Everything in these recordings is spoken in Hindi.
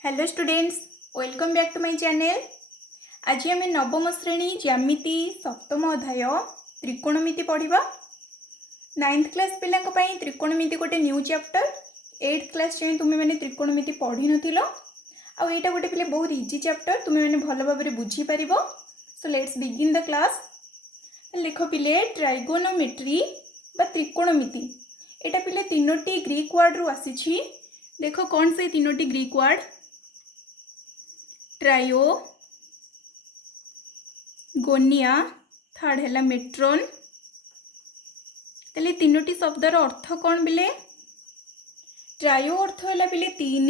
Hello students, welcome back to my channel. आज आम नवम श्रेणी ज्यामिति सप्तम अध्याय त्रिकोणमिति पढ़ा। 9th क्लास पिला त्रिकोणमिति गोटे न्यू चैप्टर। 8th क्लास जाए तुम्हें मैंने त्रिकोणमिति पढ़ी नथिलो आउ एटा गोटे पिले बहुत इजी चैप्टर, तुम्हें मैंने भल भाव बुझी पारिबो। So let's begin the class. लिख पिले ट्राइगोनोमेट्री बा त्रिकोणमिति। एटा पिले तीनोटी ग्रीक वर्ड रु आसीछि। देखो कौन से तीनोटी ग्रीक वर्ड? ट्रायो, गोनिया, थर्ड है मेट्रोन। तेल तीनोटी शब्दर अर्थ कौन बिले? ट्रायो अर्थ है बिले तीन,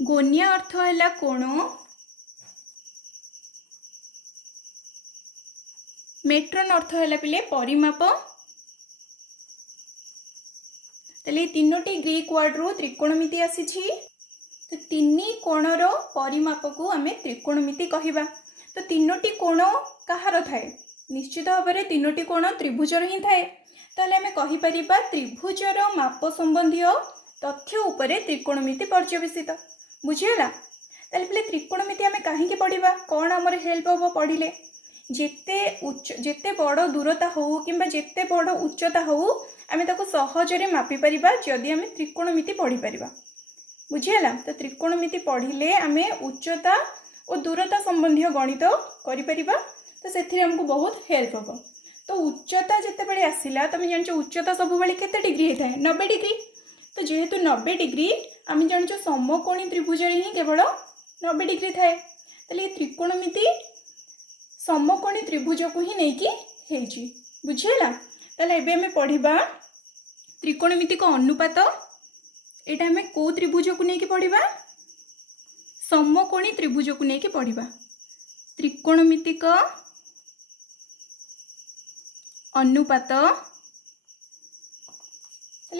गोनिया अर्थ है कोण, मेट्रोन अर्थ है बिले परिमाप। तेल तीनोटी ग्रीक वर्ड रु त्रिकोणमिति आसीछि। तो तीन कोणर परिमाप को आम त्रिकोणमिति कहवा। तो तीनोटी कोण कहार थाए? निश्चित भाव में तीनोटी कोण त्रिभुजर ही थाए। ताहले आम कहिपरिबा त्रिभुजर माप संबंधी तथ्य उपरे त्रिकोणमिति पर्यवेसित। बुझीगला? ताहले पिले त्रिकोणमिति आम कहीं पढ़ा, कौन आमर हेल्प हम पढ़िले? जेते बड़ दूरता हो कि जेते बड़ उच्चता हो आम ताको सहजरे मापी परिबा जदि आम त्रिकोणमिति पढ़ी परिबा। बुझीगला? तो त्रिकोणमिति पढ़िले आमे उच्चता और दूरता संबंधी गणित करिपरिबा। तो से हमको बहुत हेल्प हम। तो उच्चता जितेबाला आसला, तुम जान उच्चता सब बेले केते डिग्री होता है? 90 डिग्री। तो जेहेतु 90 डिग्री आम जान समकोणी त्रिभुज ही केवल 90 डिग्री थाए। तो ये त्रिकोणमिति समकोणी त्रिभुज को ही नहीं। बुझीगला? ताले एबे हमें पढ़िबा त्रिकोणमिति को अनुपात। एटा हमें को त्रिभुज को लेकिन पढ़ा? समकोणी त्रिभुज को लेकिन पढ़ा। त्रिकोणमितिक अनुपात।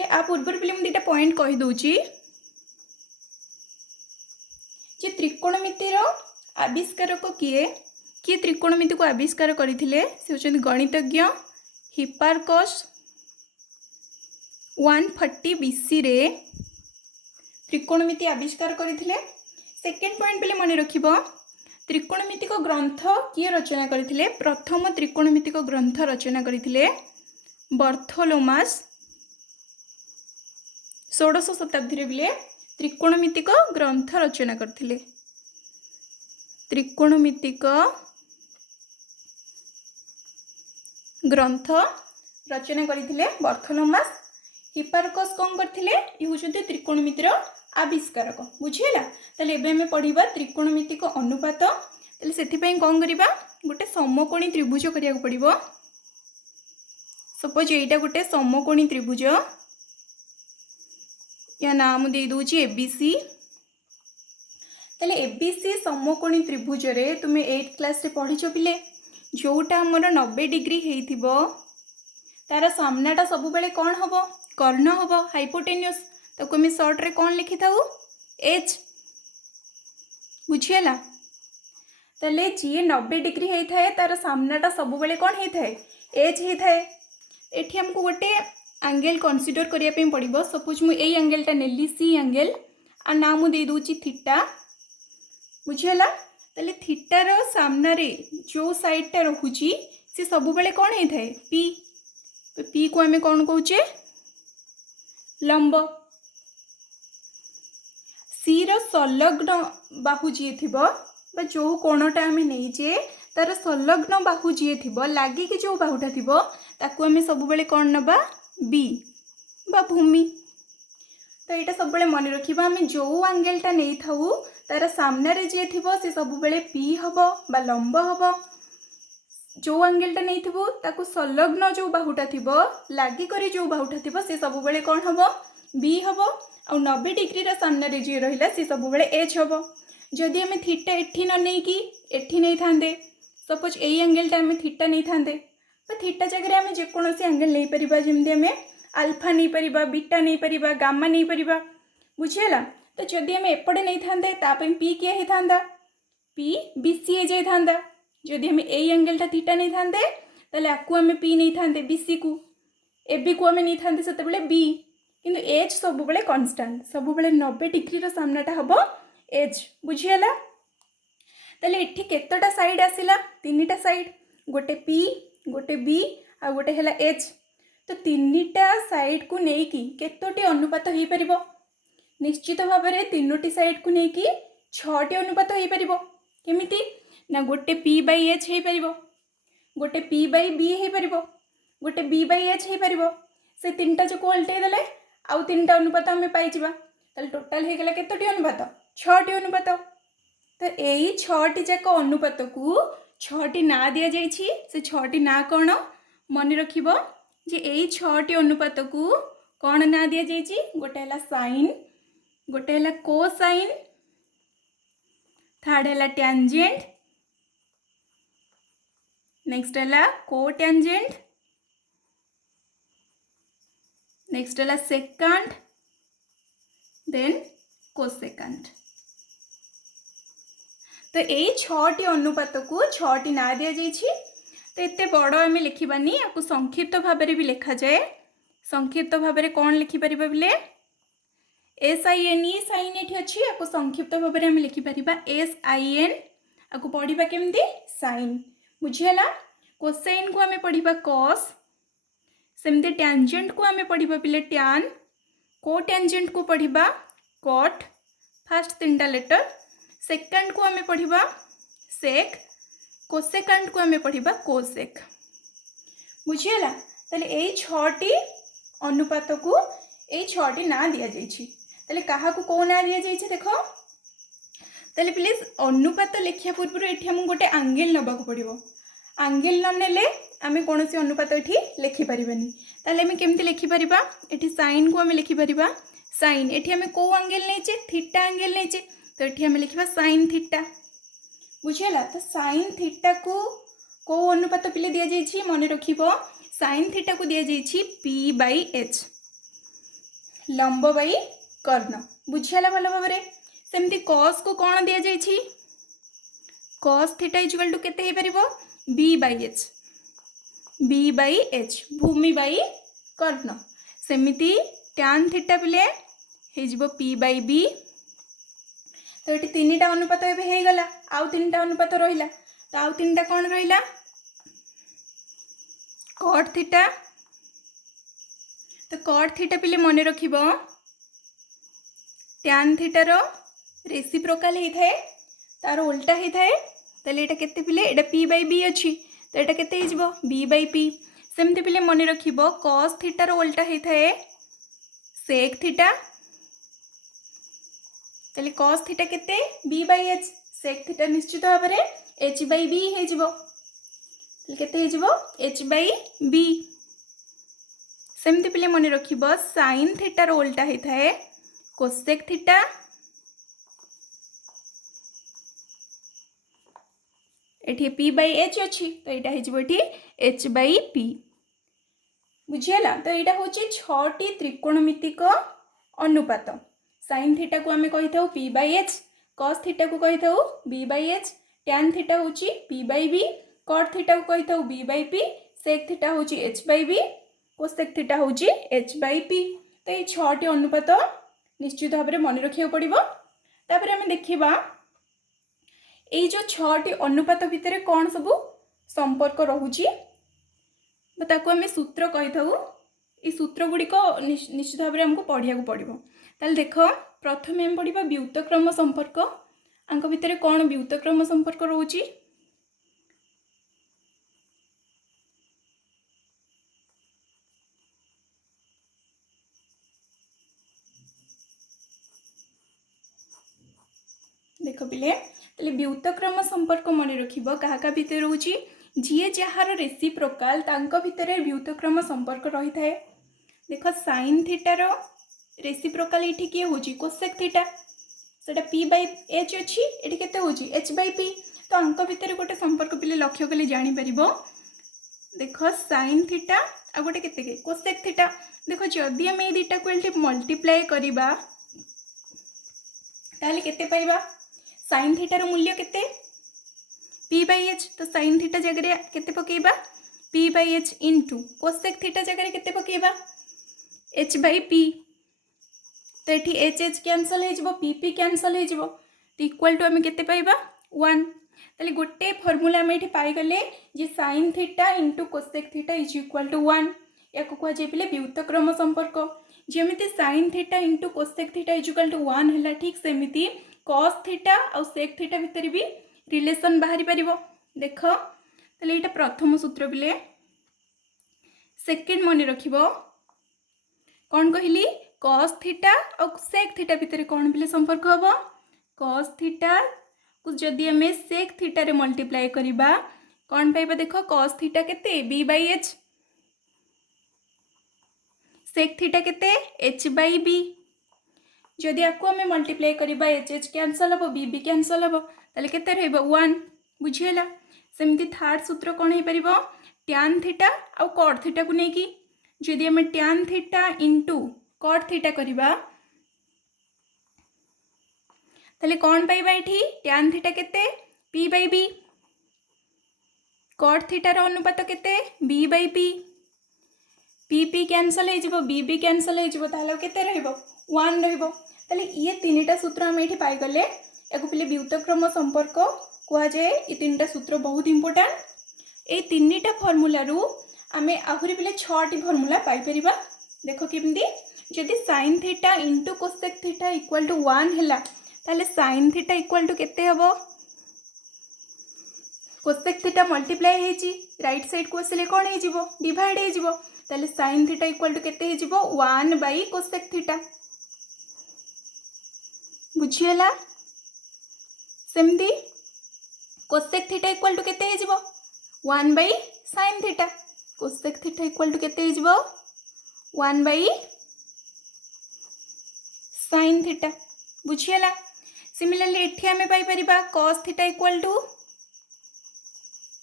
आ पूर्व पिले मुझे दुटा पॉइंट कही दूची। जे त्रिकोणमितिर आविष्कारक किए किए त्रिकोणमिति को आविष्कार करथिले? से होचंदी गणितज्ञ हिप्पारकस 140 BC रे त्रिकोणमिति आविष्कार करथिले। सेकेंड पॉइंट पे मन रखिबो, त्रिकोणमितिक ग्रंथ किए रचना करथिले? प्रथम त्रिकोणमितिक ग्रंथ रचना करथिले बर्थोलोमास। 16 शताब्दी रे बिले त्रिकोणमितिक ग्रंथ रचना करथिले। त्रिकोणमितिक ग्रंथ रचना करथिले बर्थोलोमास। हिप्पारकस कौन करथिले? ये होचंती त्रिकोणमितिर आविष्कारक। बुझीगला? ताले एबे हमें पढ़िबा त्रिकोणमितिक अनुपात। ताले सेथि पई कौन करिबा? गोटे समकोणी त्रिभुज करिया को पड़िबो। सपोज एटा गोटे समकोणी त्रिभुज, या नाम दे दूची एबीसी। ताले एबीसी समकोणी त्रिभुज रे तुमे 8th क्लास रे पढ़िछो पिले, जोटा हमर 90 डिग्री हेइथिबो तार सामनाटा सब बेले कौन हबो? कर्ण हबो, हाइपोटेन्यूस। तो आम सर्ट रे कौन लिखि था? एच। बुझीगला? ताले जी 90 डिग्री होता है तार सामनाटा सब बेले कौन होता है? एच होता है। एठी हमको गोटे एंगल कंसीडर करिया पे पड़िबो। सपोज मु एई एंगलटा नेली सी एंगल आ नाम दे दूची थीटा। बुझीगला? ताले थीटार सामना रे जो साइडटा रहुची से सब बेले कौन होता है? पी। पी को आम कौन कहूचे? लंब। सी रो संलग्न बाहु जी थिबो बा जो कोणटा आम नहींचे तार संलग्न बाहु जी थिबो लागिकी जो बाहुटा थिबो ताकू आम सब बेले कौन नबा? बी बा भूमि। तो यहाँ सब बेले मन रखिबा आम जो एंगलटा नहीं थाऊ तार सामना रे जे थिबो से सब बेले पी हबो बा लंब हबो। जो एंगलटा नहीं थिबो ताकू संलग्न जो बाहुटा थिबो लागी करी जो बाहुटा थिबो से सब बेले कौन हबो? बी हबो। आ 90 डिग्री रा सामना रे जे रहिला से सब बेले एच हबो। जदि आम थीटा एठी न नहीं कि एठी नहीं थांदे, सपोज एई एंगलटा आम थीटा नहीं थांदे, तो थीटा जगह आम जेकोसी एंगल नहीं परिबा। जेमती आम अल्फा नहीं परिबा, बीटा नहीं परिबा, गामा नहीं परिबा। बुझीगला? तो जदि आम एपटे नहीं थांदे तापे पी किए ही थांदा? पी बीसी हो जाई थांदा। जदि आम एई एंगलटा थीटा नहीं थांदे ताले आकु आम पी नहीं थांदे बीसी को, एबी को आम नहीं थांदे सेतेबेले बी। किंतु एच सब बेले कन्स्टांट सब बेले 90 डिग्री सामनाटा हम एच बुझीगला। ताले एठी केतटा साइड आसिला तीनटा साइड गोटे पी गोटे बी आ गोटे हैला एच तो तीनटा साइड को नेकी केतोटी अनुपात हो परिबो निश्चित भाव में तीनोटी साइड को नेकी 6टी अनुपात हो परिबो केमिति ना गोटे पी बाई एच हो परिबो गोटे पी बाई बी हो परिबो गोटे बी बाई एच हो परिबो से तीनटा जो उल्टे देले आउ तीनटा अनुपात आम पाई टोटाल हो गला केतोटी अनुपात 6टी अनुपात। तो यही 6टी जाक अनुपात को 6टी ना दि जाइए से 6टी ना कौन मन रखिबो जे यही 6टी अनुपात को कौन ना दि जाइए गोटे है साइन गोटे है कोसाइन थर्ड है टैंजेंट नेक्स्ट है कोटैंजेंट नेक्स्ट है सेकंड देन कोसेकंड। तो यही 6टी अनुपात को 6टी ना दि जाइए तो एते बड़ आम लिखबानी आपको संक्षिप्त भाव भी लिखा जाए संक्षिप्त भाव में कौन लिखिपर बोले SIN ई साइन ये अच्छी आपको संक्षिप्त भाव में लिखिपर SIN आपको पढ़ा केमती साइन बुझीगला। कोसाइन को आम पढ़ा कॉस सेमती टैंजेंट को आम पढ़ा पिले टैन कोटैंजेंट को पढ़ा कॉट फास्ट तीनटा लेटर सेकंड को आम पढ़ा सेक कोसेकंड को आम पढ़ा कोसेक बुझीगला। ताले यही 6टी अनुपात को यही 6टी ना दि जाइए क्या कौ ना दि जाइए देख ताले प्लीज अनुपात लिखा पूर्व ये गोटे आंगेल नबाक पड़ो आंगेल न नेले आम कौन अनुपात ये लिखिपारानी ताले आम केमती लिखिपर ये साइन को आम लिखिपर साइन ये आम कौ आंगेल नहींचे थीटा आंगेल नहींचे तो ये आम लिखा साइन थीटा बुझीगला। तो साइन थीटा को कौ अनुपात पिले दि जाइए मन रख साइन थीटा को दि जाइए पी बाई एच लंब बाई कर्ण बुझीगला भल भाव में। सेमती कॉस को कौन दि जाइए कॉस थीटा इक्वल टू केते हो पारिबो बी बाई एच भूमि बाई कर्ण सेमिति टैन थीटा पिले हो पी बाई बी तो ये 3टा अनुपात हो गला आउ 3टा अनुपात रहा तो आउ 3टा कौन रहा कॉट थीटा तो कॉट थीटा पिले मन रख टैन थीटार रेसिप्रोकाल होता है तार उल्टा होता है ताले एटा केते पिले एटा पी बाई बी अच्छी तो यहाँ केते हो बी बाई पी सेमती पिले मन रख कॉस थीटार उल्टा होता है सेक थीटा ताले कॉस थीटा केते b by h sec theta निश्चित भाव में एच बाई बी हो केते हो एच बाई बी सेमती पिले मन रख साइन थीटार उल्टा होता है कोसेक थीटा ये पी बाई एच अच्छी तो यहाँ हो एच बाई पी बुझीगला। तो यहाँ हूँ 6टी त्रिकोणमितिक अनुपात साइन थीटा को आम कही था P by H cos theta को कही था B by H tan theta हूँ P by B cot theta को कही था B by P sec theta हूँ H by B cosec theta हूँ एच बाई पी। तो ये 6टी अनुपात निश्चित भाव में मन रखा पड़ो। तापर आम देखा ये जो 6टी अनुपात भितर कौन सब संपर्क रोची ताको आम सूत्र कही था ये सूत्र गुड़िक निश्चित भाव में आमको पढ़िया पड़ो। ताल देख प्रथम आम पढ़ा व्युतक्रम संपर्क आंक भितर कौन व्युतक्रम संपर्क रोची देख पिले ताले व्युतक्रम संपर्क मन रखिबो काहा भितर रोची जी जार रेसिप्रोकाल तांक भितर व्युतक्रम संपर्क रही थाए। देख साइन थीटार रेसिप्रोकाल ये किए हूँ कोसेक थीटा से पी बाई एच अच्छी ये केते हूँ एच बाई पी तो आंक भितर गोटे संपर्क पिले लक्ष्य कले जापर देख साइन थीटा आ गोटे के कोसेक थीटा देख जदि आम ये दुटा को ये मल्टीप्लाई करवा ताले केते पाइबा साइन थीटार मूल्य केते पी बाई एच तो साइन थीटा जगह केते पकेबा P by H into cosec theta जगह केते पकेबा एच बाई पी तो ये एच एच कैंसल हो पी पी कैंसल हो तो इक्वल टू आम के पाइबा 1 ताले गोटे फर्मूला आम ये पाईगले जे sine theta into cosec theta is equal to 1 या कहुए व्युत्क्रम संपर्क जमी sine theta into cosec theta is equal to 1 है ठीक सेमती कॉस थीटा और सेक थीटा भितर भी रिलेशन बाहरी पारिबो देख ताले यहाँ प्रथम सूत्र बिले सेकेंड मन रखिबो कौन कहली कॉस थीटा और सेक थीटा भितर कौन बिले संपर्क हम कॉस थीटा को जदि आम सेक थीटा रे मल्टीप्लाई करिबा कौन पाइबा देख कॉस थीटा केते b by h sec theta केते एच बाई बी जदि आपको आम मल्टीप्लाई करिबा एच एच कैंसल हम बी बी कैंसल हम ताले केते रहइबो 1 बुझीला सेमती थर्ड सूत्र कौन हो पारिबो टैन थीटा और कॉट थीटा को लेकी जदि आम tan theta into cot theta करिबा ताले कौन पाइबा एठी टैन थीटा केते पी बाई बी कॉट थीटार अनुपात केते b by p P cancel हो बी बी कैंसल हो केते रहइबो 1 रहइबो ताले ये तीनटा सूत्र आम ये पाईगले या पे व्युत्क्रम संपर्क कह जाए ये तीनटा सूत्र बहुत इंपोर्टेंट ये तीनटा फर्मूला आम आहरी पे 6टी फर्मूला पाई देख केमती जदि sine theta into cosec theta equal to 1 है ताले साइन थीटा इक्वल टू केते हबो कोसेक थीटा मल्टीप्लाई हेची राइट साइड को आसिले कौन हो डिवाइड हो ताले साइन थीटा इक्वल टू केते हो 1 बाई कोसेक थीटा बुझीला सेमती कोसेक थीटा इक्वल टू केते हो 1 by sine theta cosec theta equal to केते हो 1 बाई साइन थीटा बुझीला सिमिलरली एठी आमे पाई परिबा cos theta equal to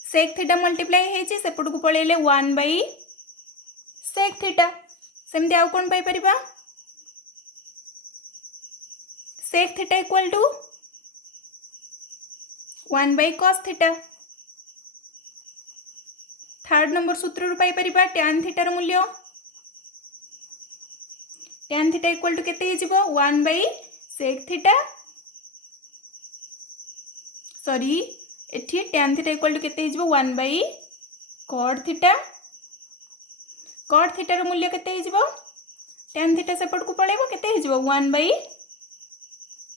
sec theta multiply हेची सेपट को पळेले 1 बाई सेक थीटा सेमती आउ कोन पाई परिबा sec theta equal to 1 by cos theta third number सूत्र पाई परिबा tan थीटार मूल्य tan थीटा इक्वल टू केते हिजिबो 1 बाई सेक थीटा सॉरी एठी tan थीटा इक्वल टू केते हिजिबो 1 बाई cot थीटा cot थीटार मूल्य केते हिजिबो tan थीटा सेपट को पळेबो केते हिजिबो 1 बाई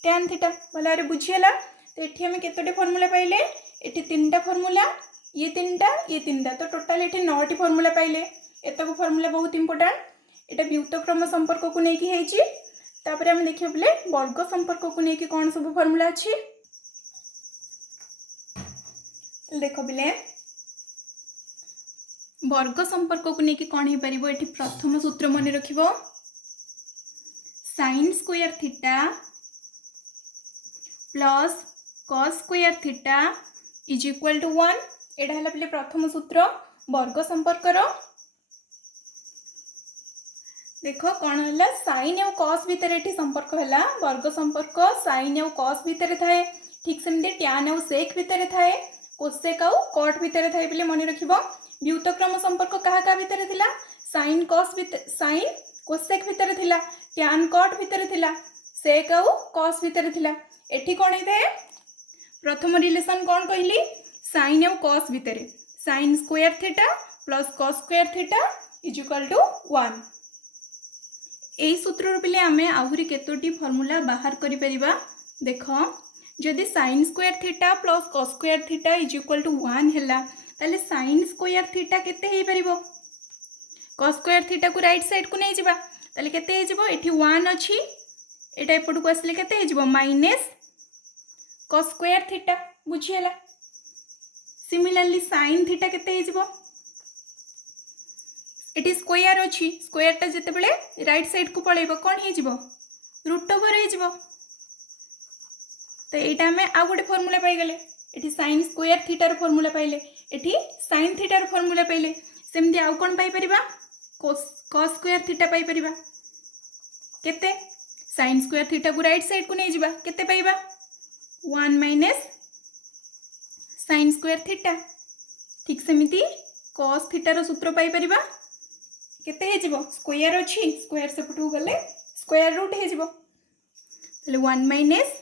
tan थीटा भलारे बुझियला तो एठी हम केतोटे फार्मूला पाइले एठी तीनटा फार्मूला ये तीनटा तो टोटल एठी 9टी फार्मूला पाइले एतको फार्मूला बहुत इंपोर्टेंट एटा व्युत्क्रम संपर्क को नेकी हेची तापर हम देखियो बले वर्ग संपर्क को नेकी कोन सब फार्मूला अछि देखो बले वर्ग संपर्क को नेकी कोन हे परिबो एठी प्रथम सूत्र मन रखिबो sin square theta plus cos square theta is equal to 1 एटा हला पले प्रथम सूत्र वर्ग संपर्क रो देखो कौन है sin और cos भितर एठी संपर्क है वर्ग संपर्क sin और cos भितर थाए ठीक सेमती tan और sec भितर थाए कोसेक और cot भितर थाए बोले मन रखिबो व्युत्क्रम संपर्क कहा का भितर थिला sin कोसेक भितर थिला tan cot भितर थिला sec और cos भितर थिला एठी कोन हे प्रथम रिलेशन कौन कहली sin और cos भितर sin square theta plus cos square theta is equal to 1 एई सूत्र पे आमे आहुरी केतोटी फॉर्मूला बाहर करि परिबा देखो जदि sin square theta plus cos square theta is equal to 1 हैला ताले sin स्क्वायर थीटा केते हे परिबो cos स्क्वायर थीटा को राइट साइड को नै जिबा ताले केते हे जिबो एठी 1 अछि एटा एपट को आसले केते हे जिबो माइनस cos स्क्वायर थीटा बुझियला सिमिलरली sin थीटा केते हे जिबो एटी स्क्वायर अच्छी स्क्वायरटा जिते बड़े राइट साइड को पलैब कौन हो रूट ओवर हो तो यहाँ आम आउ गोटे फर्मूला पाईगले ये sin स्क्वायर थीटार फर्मूला पाइले ये sin थीटार फर्मूला पाइले सेमती आउ कौन पाई cos स्क्वायर थीटा पाई परिबा केते sin स्क्वायर थीटा को राइट साइड को नहीं जिबा केते पाइबा 1 माइनस sin स्क्वायर थीटा ठीक सेमिति cos थीटार सूत्र पाई परिबा केते हे जिवो स्क्वायर अछि स्क्वायर सेपटू गले स्क्वायर रूट हे जिवो ताले 1 माइनस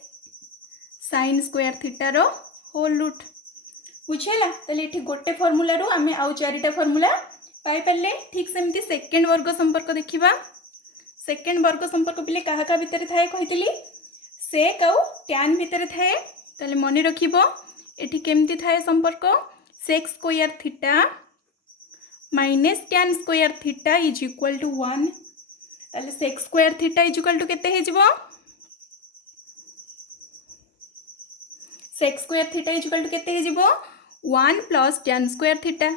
साइन स्क्वायर थीटा रो होल रूट बुझेला। ताले एठी गोटे फॉर्मूला रो आमे आउ चारिटा फॉर्मूला पाई परले। ठीक सेमती सेकेंड वर्ग संपर्क देखिबा। सेकेंड वर्ग संपर्क पिले काहा का भितर थाए कहितली सेक आउ टैन भितर थाए। ताले मने रखिबो एठी केमती थाए संपर्क sec square theta minus tan square theta is equal to 1। ताले sec square theta is equal to केते हे जिवो sec square theta is equal to केते हे जिवो 1 plus tan square theta.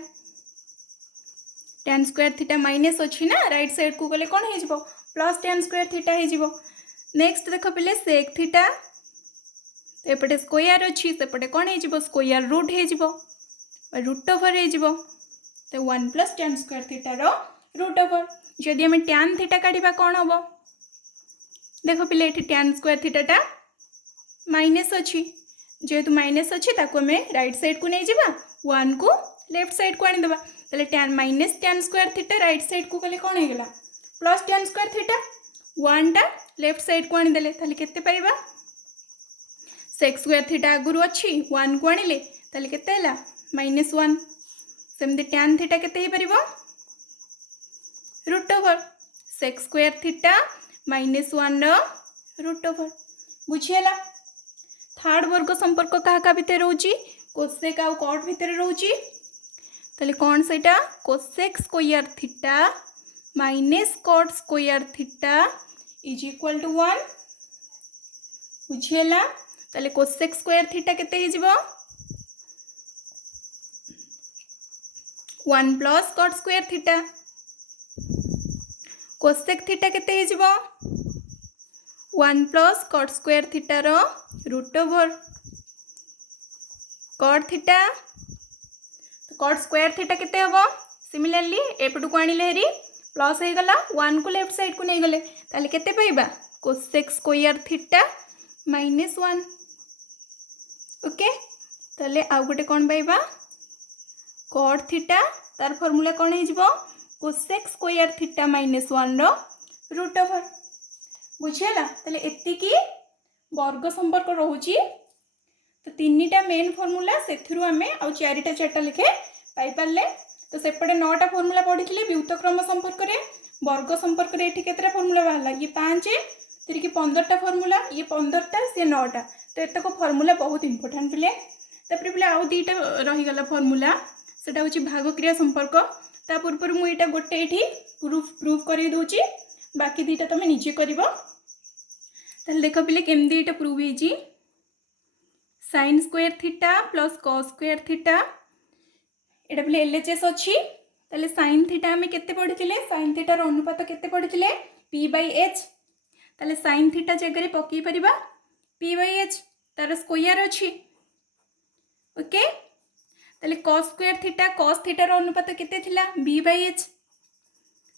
Tan square theta minus अच्छी ना राइट साइड को गले कौन हो प्लस टैन स्क्वायर थीटा हो। नेक्स्ट देख पे सेक थीटा तो एपटे स्क्वायर अच्छी सेपटे कौन हो स्क्वायर रूट हो रूट ओवर हो तो 1 प्लस टैन स्क्वायर थीटा रो रूट ओवर। जदि आम टैन थीटा काढ़ा कौन हम देख पे ये टैन स्क्वायर थीटाटा माइनस अच्छी जेहेतु माइनस अच्छी ताको आम राइट साइड को नहीं जावा 1 को लेफ्ट साइड को आनीदे ताले tan minus tan square theta right side को गले कौन होगा प्लस टैन स्क्वायर थीटा 1 टा लेफ्ट साइड को आनीदे ताले केते पाइबा सेक स्क्वायर थीटा आगुरु अच्छी 1 को आनिले ताले केते हैला -1 सेमती टैन थीटा केते हे परिबो root over sec square theta -1 रो रूट ओवर बुझियला। थर्ड वर्ग संपर्क क्या भितर रोची कोसेक आउ कट भितर रोची ताले कौन सेटा cosec square theta minus cot square theta is equal to 1 बुझियला। ताले कोसेक स्क्वायर थीटा केते हे जिवो 1 plus cot square theta cosec theta केते हे जिवो 1 प्लस कट स्क्वायर थीटा रो root over cot theta cot square theta केते हबो सिमिलरली एपटू को आनिले हेरी प्लस हो गला 1 को लेफ्ट साइड को नहीं गले ताले केते पाइबा कोसेक स्क्वायर थीटा -1 ओके। ताले आउ गोटे कौन पाइबा कट थीटा तार फॉर्मूला कौन हो जिवो कोसेक स्क्वायर थीटा -1 रो रूट ओवर बुझियला। ताले एतिकी वर्ग संपर्क रोची तो 3टा मेन फॉर्मूला से आम आउ 4टा लिखे पाई पारे। तो सेपटे 9टा फॉर्मूला पढ़ी व्युतक्रम संपर्क रे वर्ग संपर्क रे एठी केतरा फॉर्मूला बाहला ये 5 तिरिकी 15टा फॉर्मूला ये 15टा से 9टा तो एतक फॉर्मूला बहुत इंपोर्टेंट पिले। तापर पिले आउ 2टा रही गला फॉर्मूला सेटा होची भाग क्रिया संपर्क ता पूर्व मु एटा गोटे एठी प्रूफ कर दूची बाकी 2टा तुम निजे करबो। ताले देख पिले केमदी एटा proof hazy sine square theta plus cos square theta एटा पिले एलएचएस अच्छी ताले साइन थीटा आम केते पढ़ी साइन थीटार अनुपात केते पढ़ी p/h ताले साइन थीटा जगह पकई परिबा p/h तार स्क्वायर अच्छी ओके। ताले कॉस स्क्वायर थीटा कॉस थीटार अनुपात केते थिला b/h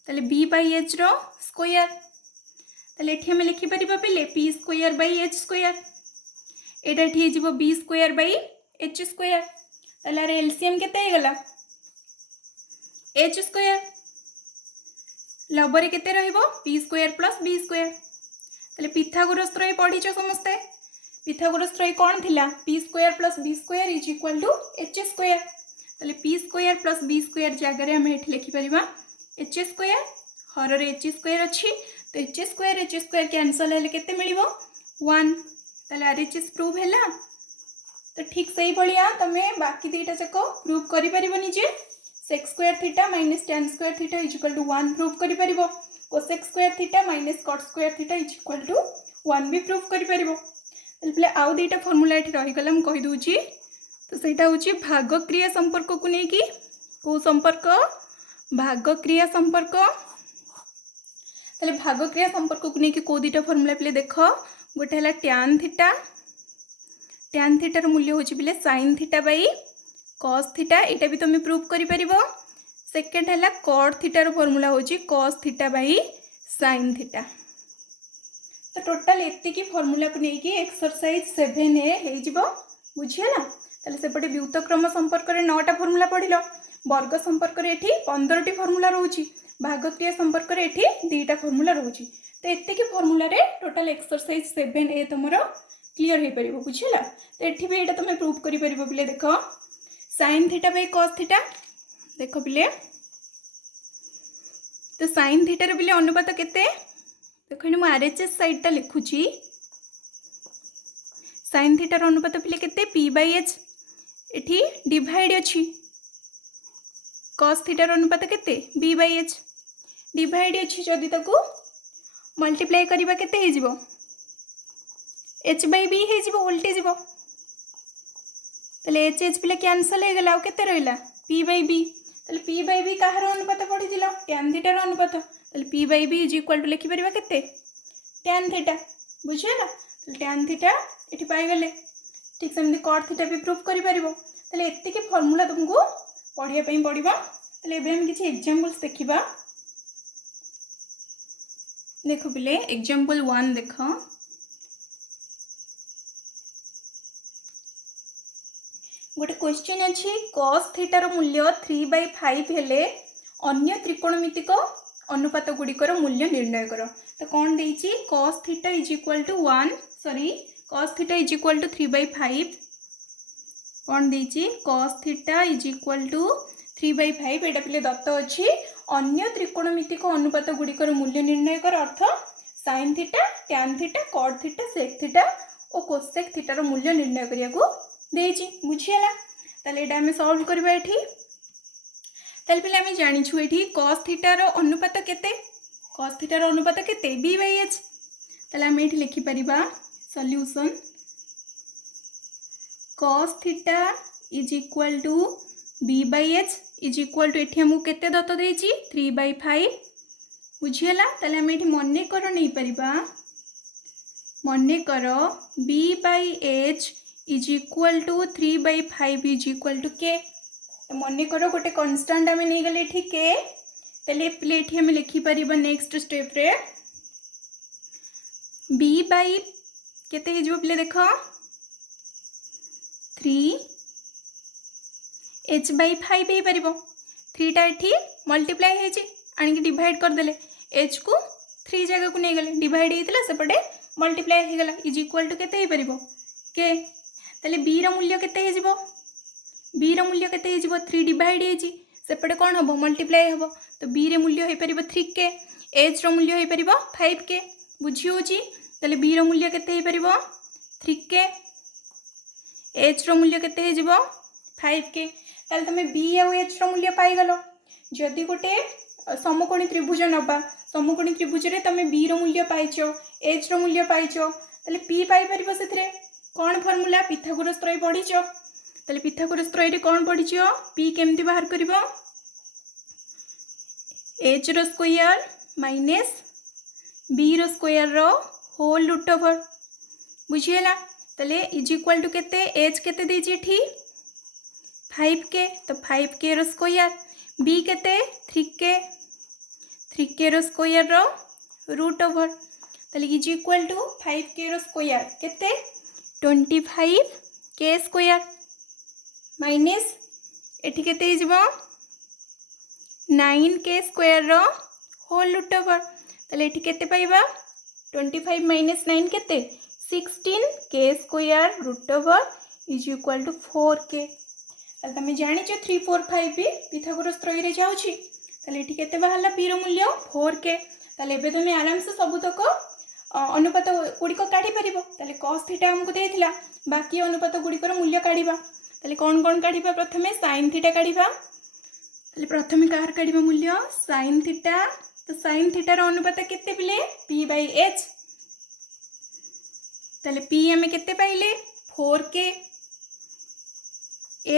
ताले b/h रो स्क्वायर ताले एठी हम लिखि परिबा पिले p square by h square एटा एठी जीवो b square by h square ताले रे एलसीएम केते हे गला h स्क्वायर लबरे केते रहइबो p square plus b square ताले पिथागोरस त्रय पढिचो समस्ते पिथागोरस त्रय कोन थिला p square plus b square is equal to h square ताले p square plus b square जगह रे हम एठी लिखि परिबा h स्क्वायर हर रे h स्क्वायर अच्छी तो h स्क्वायर कैंसल हेले केते मिलिबो 1 ताले आरएचएस प्रूव हैला। तो ठीक सही भलिया तमे बाकी 2टा जाक प्रूव करि परिबो निजे sec square theta minus tan square theta is equal to 1 prove करि परिबो cosec square theta minus cot square theta is equal to 1 भी प्रूव करि परिबो। ताले आउ 2टा फार्मूला एठी रहि गला हम कहि दूची तो सेटा होची भाग क्रिया संपर्क को नै कि को संपर्क भाग क्रिया संपर्क ताले भाग क्रिया संपर्क को नै कि को 2टा फार्मूला पिले देख गोटे है टैन थीटार मूल्य होची बिले sign theta by cos theta एटा भी तुम प्रूव करि परिबो। सेकेंड है कॉट थीटार फॉर्मूला होची cos theta by sine theta. तो टोटाल एतिकी फॉर्मूला को लेकिन एक्सरसाइज 7A हे जिवो बुझियला। ताले सेपटे व्युतक्रम संपर्क रे 9टा फॉर्मूला पढ़िलो वर्ग संपर्क रे एठी 15टी फॉर्मूला रहउची भाग क्रिया संपर्क रे एठी दीटा फॉर्मूला रहउची तो एते की फॉर्मूला रे टोटल एक्सरसाइज 7A तुमरो क्लियर हो पारिबो बुझिला तो एठी भी एटा तुम प्रूफ करि परिबो बिले देखो sin theta by cos theta देखो बिले तो sin थीटा रे बिले अनुपात केते देखो मु आरएचएस साइड टा लिखुची sin थीटा रो अनुपात बिले केते p/h एठी डिवाइड अछि cos थीटा रो अनुपात केते b/h डिवाइड अछि जदी ताकू मल्टीप्लाई करिबा केते हे जिवो h/b हे जिवो उल्टी जिवो तले h पिले कैंसिल हे गला केते रहइला p/b तले p/b काहर अनुपात पढि दिलो tan थीटा रो अनुपात तले p/b = लिखि परिबा केते tan थीटा बुझिला तले tan थीटा एठी पाई गले ठीक सेमि cot थीटा भी प्रूफ करि परिबो तले एत्ते के फार्मूला तुमको पढिया पई पडिबा तले एबे हम किछि एग्जांपल्स देखिबा देखो बिले एग्जांपल 1 देखो गोटे क्वेश्चन अछि cos थीटा रो मूल्य 3/5 हेले अन्य त्रिकोणमितिक अनुपात गुड़िकर मूल्य निर्णय करो तो कौन देइछि cos theta cos theta is equal to 3/5 कौन देइछि cos theta is equal to 3/5 एटा पिले दत्त अछि अन्य त्रिकोणमितिक अनुपात गुड़िकर मूल्य निर्णय कर अर्थ sin theta tan theta cot theta sec theta और cosec थीटा रो मूल्य निर्णय करिया को देइछि बुझियला ताले एटा हमें सॉल्व करबा एठी ताले पिले हमें जानि छु एठी cos थीटा रो अनुपात केते cos थीटा रो अनुपात केते b/h ताले हम एठी लिखि परिबा solution cos theta is equal to b/h is equal to एठी हमु केते दत्त देइछि 3/5 बुझियला ताले हम एठी मन्ने करो नै परिबा मन्ने करो b/h is equal to 3/5 is equal to k मन्ने करो गोटे कांस्टेंट हमें नहीं गले ठीक के तले प्लेट हमें लिखि परिबा नेक्स्ट स्टेप रे b बाय केते हे जो प्ले देखो 3 h/5 हे परिबो 3 टा एठी मल्टीप्लाई हे जे आनी कि डिवाइड कर देले h को 3 जगह को नहीं गले डिवाइड हेतला सेपटे मल्टीप्लाई हे गला इज इक्वल टू केते हे परिबो के तले b रो मूल्य केते हे जिवो b रो मूल्य केते हे जिवो 3 डिवाइड हे जी सेपटे कोन हबो मल्टीप्लाई हबो तो b रे मूल्य हे परिबो 3k h रो मूल्य हे परिबो 5k बुझी होची तले b रो मूल्य केते हे परिबो 3k h रो मूल्य केते हे जिवो 5k तले तमे b और h रो मूल्य पाई गलो जदी गोटे समकोणी त्रिभुज नबा समकोणी त्रिभुज रे तमे b रो मूल्य पाइचो h रो मूल्य पाइचो तले p पाई परिबो सेथरे कौन फॉर्मूला पिथागोरस त्रय पढ़ीचो तले पिथागोरस त्रय रे कौन पढ़ीचो p केमती बाहर करिवो h रो स्क्वायर माइनस b रो स्क्वायर रो होल रूट ओवर बुझियला तले इज इक्वल टू केते h केते देजी एठी 5k तो 5k रो स्क्वायर b केते 3k रो स्क्वायर रो रूट ओवर तले इज इक्वल टू 5k रो स्क्वायर केते 25k स्क्वायर माइनस एठी केते हे जिवो 9k स्क्वायर रो होल रूट ओवर तले एठी केते पाइबा 25 माइनस 9 केते 16k square root over is equal to 4k तले तमे जानि छ 3 4 5 भी पिथागोरस त्रय रे जाउछि तले एठी केते बाहला p रो मूल्य 4k तले एबे तमे आराम से सब तक अनुपात गुड़िक काढ़ी पारिबो तले cos थीटा हमको देथिला बाकी अनुपात गुड़िकर मूल्य काढ़ीबा तले कौन कौन काढ़ीबा प्रथमे sin थीटा काढ़ीबा तले प्रथमे कार काढ़ीबा मूल्य sin थीटा तो sin थीटा रो अनुपात केते पिले p/h तले p हमें केते पाइले 4k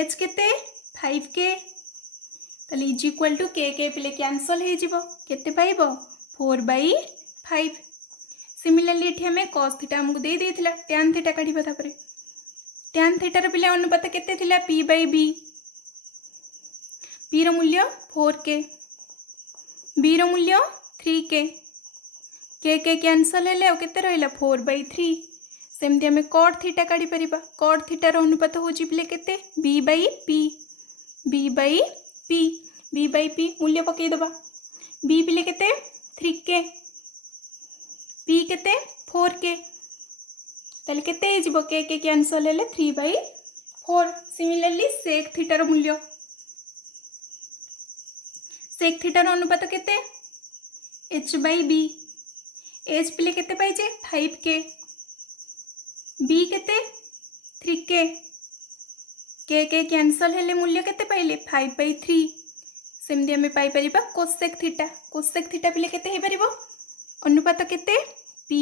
h केते 5k तले इज इक्वल टू k पिले कैंसल हे जिवो केते पाइबो 4/5 सिमिलरली एठी हमें cos थीटा हमको दे देथिला tan थीटा काढिबा तापरे tan थीटा रो पिले अनुपात केते थिला p/b p रो मूल्य 4k b रो मूल्य 3k k कैंसल हेले और केते रहिला 4/3 सेमती हमें cot थीटा काढी परिबा cot थीटा रो अनुपात होची पिले केते b/p b/p मूल्य पकई दबा बी पिले केते 3k, पी केते 4k, ताले केते हे जिवो के कैंसल हेले 3/4। सिमिलरली सेक थीटार मूल्य, सेक थीटार अनुपात केते h/b, h पिले केते पाइजे 5k, b केते 3k, के कैंसल हेले मूल्य केते पाइले 5/3। सेमती आमे पाई परिबा कोसेक थीटा, कोसेक थीटा पिले केते हे परिबो अनुपात केते h/p,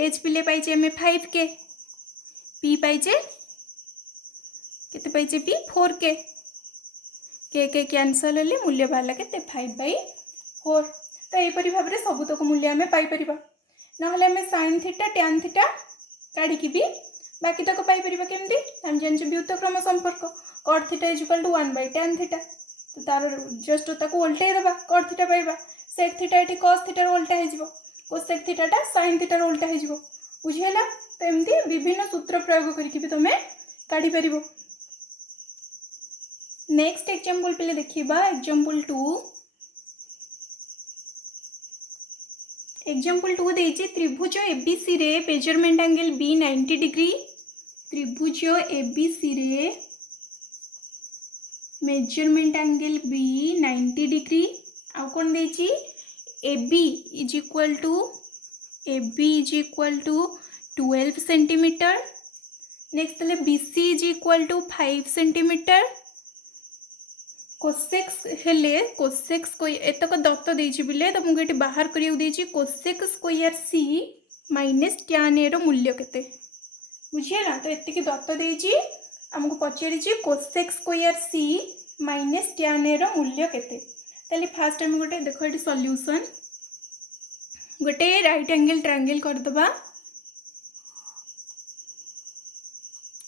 h पिले पाइजे आमे 5k, p पाइजे केते पाइजे p 4k, के कैंसल हेले मूल्य बाहला केते 5/4। तो एपरि भाबरे सबुतक मूल्य आमे पाई परिबा। नहले आमे sin थीटा tan थीटा काढी कि भी बाकी तक पाई परिबा। केमती हम जानछ व्युत्क्रम संपर्क cot थीटा = 1/tan थीटा, तो तार जस्ट ताको उल्टाई देबा cot थीटा पाइबा। sec थीटा एठी cos थीटा रो उल्टा हे जिवो, cosec थीटा टा sin थीटा रो उल्टा हे जिवो, बुझियला। तो एमती विभिन्न सूत्र प्रयोग करके भी तमे काढी परिबो। नेक्स्ट एग्जांपल पिले देखिबा एग्जांपल 2। एग्जांपल 2 देछि त्रिभुज एबीसी रे मेजरमेंट एंगल बी 90 डिग्री, त्रिभुज एबीसी रे मेजरमेंट एंगल बी 90 डिग्री। आ कोन देछि AB is equal to 12 centimetre. Next तले BC is equal to 5 centimetre. कोसेक्स हेले कोसेक्स को एतक दत्त देछि बिले तो मुगे बाहर करियो देछि cosec square C minus tan A रो मूल्य केते, बुझिए ना। तो एतिकी दत्त देछि हमको पचारिछि cosec square C minus tan A रो मूल्य केते। ताले फास्ट हम गोटे देखो एटी सॉल्यूशन, गोटे राइट एंगल ट्रायंगल कर दबा।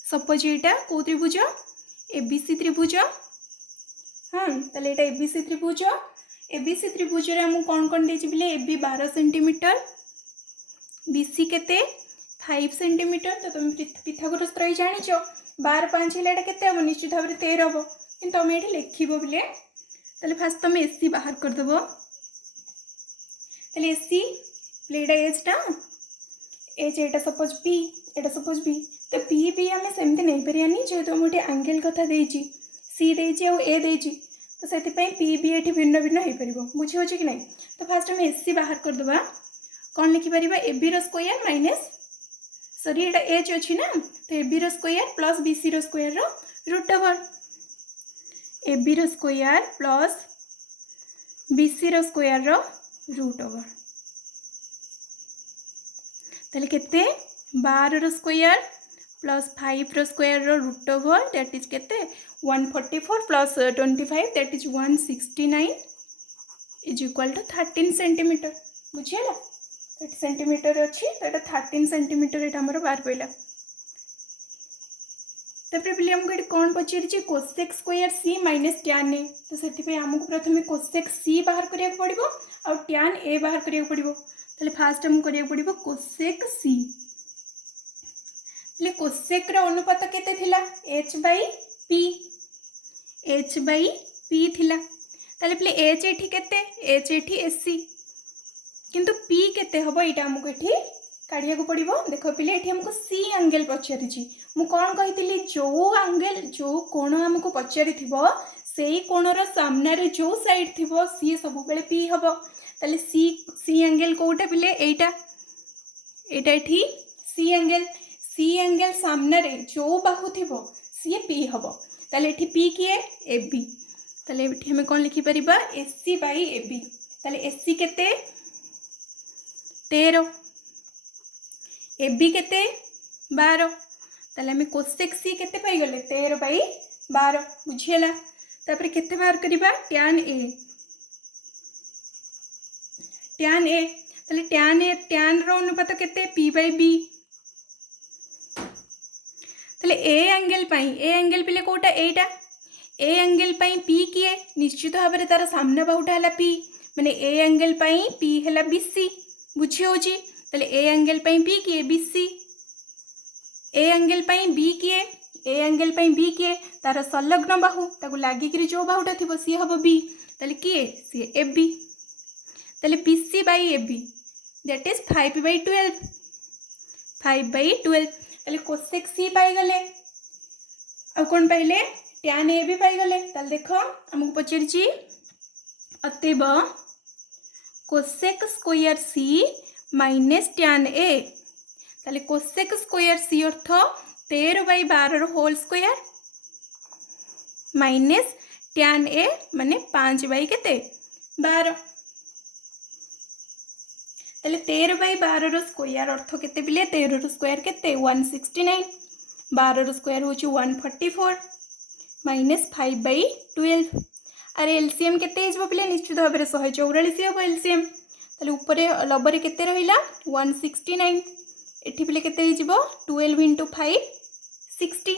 सपोज एटा को त्रिभुज ABC त्रिभुज, हाँ ताले एटा ABC त्रिभुज। ABC त्रिभुज रे हम कोन कोन देछि बिले AB 12 सेंटीमीटर, BC केते 5 सेंटीमीटर। तो तुम पिथागोरस त्रय जानिछो 12 5 हेला एटा केते हम निश्चित भाव रे 13 हो, किंतु हम एठी लिखिबो बिले। ताले फास्ट तुम AC बाहर कर दबो। ताले AC प्लेटा एज टा एज एटा सपोज P, एटा सपोज B। तो P भी हमें सेमती नहीं परियानी जेहेतु हम एठी एंगल कथा देछि C देछि और A देछि, तो सेति पई P भी एठी भिन्न भिन्न हे परिबो, बुझि होछि कि नहीं। तो फास्ट हम AC बाहर कर दबा। कोन लिखि परिबा AB रो स्क्वायर माइनस सॉरी एटा H अछि ना, तो AB रो स्क्वायर प्लस BC रो स्क्वायर रो रूट ओवर, AB रो स्क्वायर प्लस BC रो स्क्वायर रो रूट ओवर। ताले केते 12 रो स्क्वायर प्लस 5 रो स्क्वायर रो रूट ओवर दैट इज केते 144 plus 25 that is 169 is equal to 13 centimetre, बुझियला। 30 सेंटीमीटर अछि तो एटा 13 सेंटीमीटर एटा हमर बाहर पइला। तबरे बिले हमको एटी कोन पचिर छी cosec square C minus tan A। तो सेति पे हमको प्रथमे कोसेक C बाहर करिया पड़िबो और tan A बाहर करिया पड़िबो। ताले फास्ट हम करिया पड़िबो कोसेक C। ले कोसेक रो अनुपात केते थिला h/p, h/p थिला। ताले प्ले h एठी केते h एठी AC, किंतु p केते हबो एटा हमको एठी काढिया को पड़िबो। देखो पिले एठी हमको C एंगल पचारि छी, मु कोन कहितली जो एंगल जो कोण हमको पचारि थिबो सेही कोण रो सामने रे जो साइड थिबो सी सब बेले p हबो। ताले C एंगल कोटा पिले एटा एटा एठी C एंगल सामने रे जो बाहु थिबो सी P हबो। ताले एठी P किए AB, ताले एठी हमें कोन लिखि परिबा AC/AB। ताले AC केते 13, AB केते 12, ताले हमें कोसेक C केते पाई गले 13/12, बुझियला। तापर केते बाहर करिबा tan A, ताले tan रो अनुपात केते P/B। ताले A एंगल पिले कोटा एटा A एंगल पाई P किए निश्चित भाव में तार सामना बाहुटा हला P, माने A एंगल पाई P हला BC, बुझी होची। ताले A एंगल पाई P किए BC, A angle pi B किए ए एंगल पे बी किए तार संलग्न बाहु ताको लागिकी जो बाहुटा थी सी हम बी ताले किए सी ए बी ताले p c by a b that is 5/12 5/12 ताले कोसेक सी पाइगले आ कौन पाइले टैन ए भी पाइगले ताले देख आमको पचारि अतएव cosec square C minus tan A ताले cosec square C earth 13/12 whole square minus tan A माने 5/12 ताले 13/12 स्क्वायर अर्थ केते पिले 13 स्क्वायर केते 169 12 स्क्वायर होची 144 माइनस 5/12 अरे एलसीएम केते हिजबो पिले निश्चित भाव में 144 हम एलसीएम ताले ऊपर लबर केते रहिला 169 एठी पिले केते हिजबो 12 × 5 60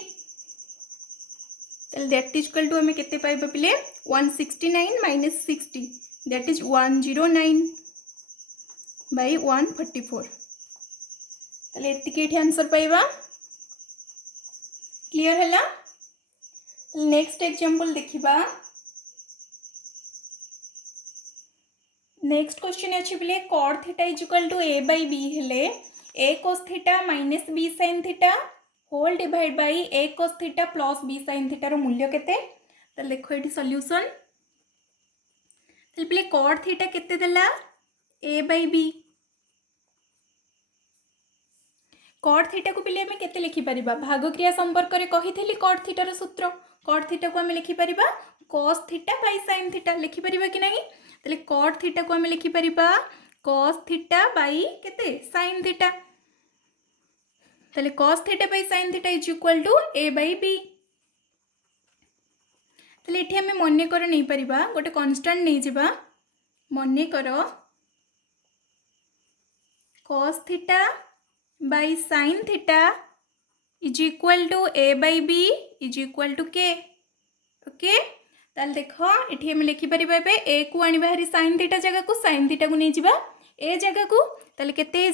ताले दैट इज इक्वल टू हमें केते पाइबा पिले 169 माइनस 60 दैट इज 109/144 ताले एतिके एठी आंसर पाइबा क्लियर हैला। नेक्स्ट एग्जांपल देखिबा नेक्स्ट क्वेश्चन अच्छी बोले cot theta is equal to A by B हेले A cos theta minus B sine theta whole divide by A cos theta plus B sine थीटार मूल्य केते तो देखो ये सॉल्यूशन बोले कॉट थीटा केते देला ए बाई बी कॉट थीटा को पिले हमें केते लिखि परिबा भागक्रिया संपर्क रे कहिथली कॉट थीटार सूत्र कॉट थीटा को हमें लिखि परिबा cos theta by sin theta लिखि परिबा कि नहीं तले cot थीटा को हमें लिखि परिबा cos थीटा बाई केते sin थीटा तले cos theta by sin theta is equal to a by b तले एठी हमें मने कर नहीं परिबा गोटे कांस्टेंट नहीं जिबा मने कर cos theta by sin theta is equal to a by b is equal to k okay ताल देख ये आम लिखिपर ए को आनी बाहरी साइन थीटा जगह को साइन थीटा को नहीं जा ए जगह को ताले केते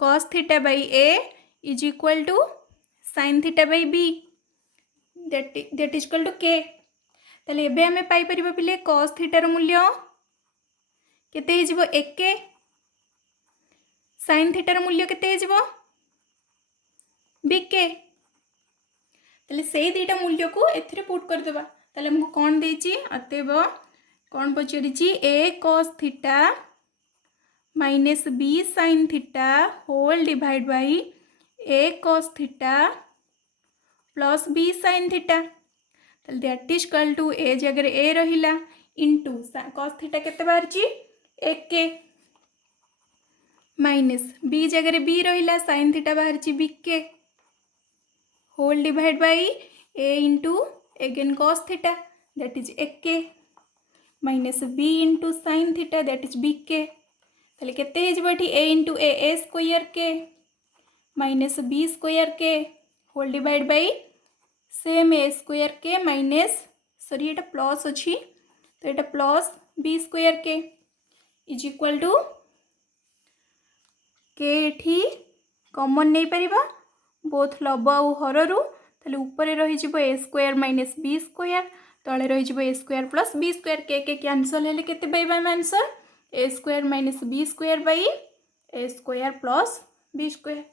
cos theta by a is equal to sine theta by b that is equal to k ताले एबे हमें पाई परिबा पिले cos थीटार मूल्य केते एक साइन थीटार मूल्य केते बीके ताले से दीटा मूल्य को एथिरे पुट कर देबा ताले हमको कौन देची अतएव कौन पचारि a cos theta minus B sine theta whole divide by a cos theta plus B sine theta ताले that is equal to a जगह ए रहिला इनटू cos थीटा केते बाहरची एक के माइनस बी जगह बी रहिला साइन थीटा बाहरची b k whole divide by a into again cos theta that is a k minus b into sine theta that is b k ताले केते हेजबो a into a square k minus b square k whole divide by same a square k minus sorry ये प्लस अच्छी तो ये plus b square k is equal to k एठी कॉमन नहीं परिबा बोथ लब आउ हररू ताले ऊपर रही a square minus b square तले रही a square plus b square k cancel हेले केते पाइबा हम answer a square minus b square by a square plus b square.